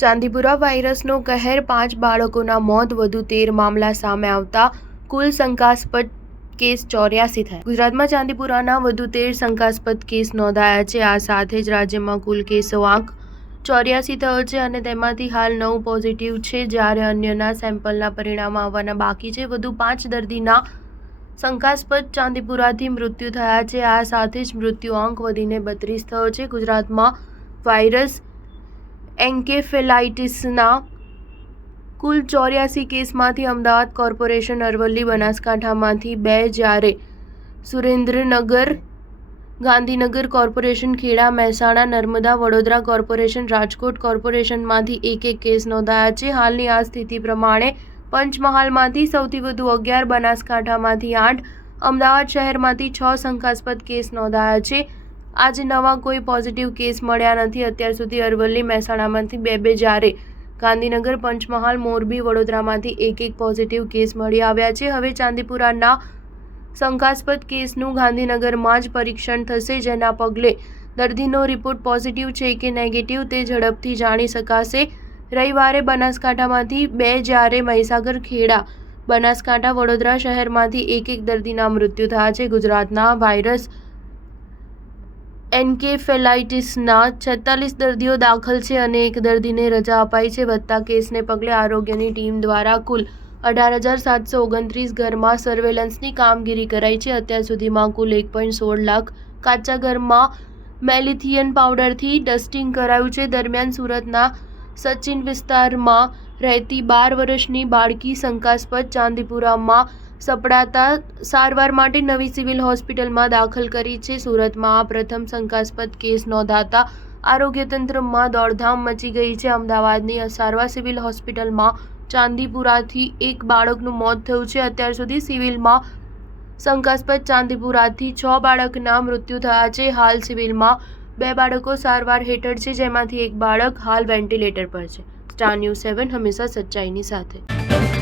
ચાંદીપુરા વાયરસનો કહેર, 5 બાળકોના મોત, વધુ 13 મામલા સામે આવતા કુલ શંકાસ્પદ કેસ 84 થયા. ગુજરાતમાં ચાંદીપુરાના વધુ 13 શંકાસ્પદ કેસ નોંધાયા છે. આ સાથે જ રાજ્યમાં કુલ કેસો આંક 84 થયો છે અને તેમાંથી હાલ 9 પોઝિટિવ છે, જ્યારે અન્યના સેમ્પલના પરિણામ આવવાના બાકી છે. વધુ 5 દર્દીના શંકાસ્પદ ચાંદીપુરાથી મૃત્યુ થયા છે. આ સાથે જ મૃત્યુ આંક વધીને 32 થયો છે. ગુજરાતમાં વાયરસ એન્કેફેલાઇટિસના કુલ 84 કેસમાંથી અમદાવાદ કોર્પોરેશન, અરવલ્લી, બનાસકાંઠામાંથી 2, જ્યારે સુરેન્દ્રનગર, ગાંધીનગર કોર્પોરેશન, ખેડા, મહેસાણા, નર્મદા, વડોદરા કોર્પોરેશન, રાજકોટ કોર્પોરેશનમાંથી 1 કેસ નોંધાયા છે. હાલની આ સ્થિતિ પ્રમાણે પંચમહાલમાંથી સૌથી વધુ 11, બનાસકાંઠામાંથી 8, અમદાવાદ શહેરમાંથી 6 શંકાસ્પદ કેસ નોંધાયા છે. આજે નવા કોઈ પોઝિટિવ કેસ મળ્યા નથી. અત્યાર સુધી અરવલ્લી, મહેસાણામાંથી 2, જ્યારે ગાંધીનગર, પંચમહાલ, મોરબી, વડોદરામાંથી 1 પોઝિટિવ કેસ મળી આવ્યા છે. હવે ચાંદીપુરાના શંકાસ્પદ કેસનું ગાંધીનગરમાં જ પરીક્ષણ થશે, જેના પગલે દર્દીનો રિપોર્ટ પોઝિટિવ છે કે નેગેટિવ તે ઝડપથી જાણી શકાશે. રવિવારે બનાસકાંઠામાંથી 2, જ્યારે મહીસાગર, ખેડા, બનાસકાંઠા, વડોદરા શહેરમાંથી 1 દર્દીના મૃત્યુ થયા છે. ગુજરાતના વાયરસ એન્કેફેલાઇટિસના 46 દર્દીઓ દાખલ છે અને 1 દર્દીને રજા અપાઈ છે. વધતા કેસને પગલે આરોગ્યની ટીમ દ્વારા કુલ 18,729 ઘરમાં સર્વેલન્સની કામગીરી કરાઈ છે. અત્યાર સુધીમાં કુલ 1.16 લાખ કાચા ઘરમાં મેલિથિયન પાવડરથી ડસ્ટિંગ કરાયું છે. દરમિયાન સુરતના સચિન વિસ્તારમાં રહેતી 12 વર્ષની બાળકી શંકાસ્પદ ચાંદીપુરામાં સપડાતા સારવાર માટે નવી સિવિલ હોસ્પિટલમાં દાખલ કરી છે. સુરતમાં આ પ્રથમ શંકાસ્પદ કેસ નોંધાતા આરોગ્ય તંત્રમાં દોડધામ મચી ગઈ છે. અમદાવાદની અસારવા સિવિલ હોસ્પિટલમાં ચાંદીપુરાથી 1 બાળકનું મોત થયું છે. અત્યાર સુધી સિવિલમાં શંકાસ્પદ ચાંદીપુરાથી 6 બાળકના મૃત્યુ થયા છે. હાલ સિવિલમાં 2 બાળકો સારવાર હેઠળ છે, જેમાંથી 1 બાળક હાલ વેન્ટિલેટર પર છે. સ્ટાર ન્યૂઝ 7 હંમેશા સચ્ચાઈની સાથે.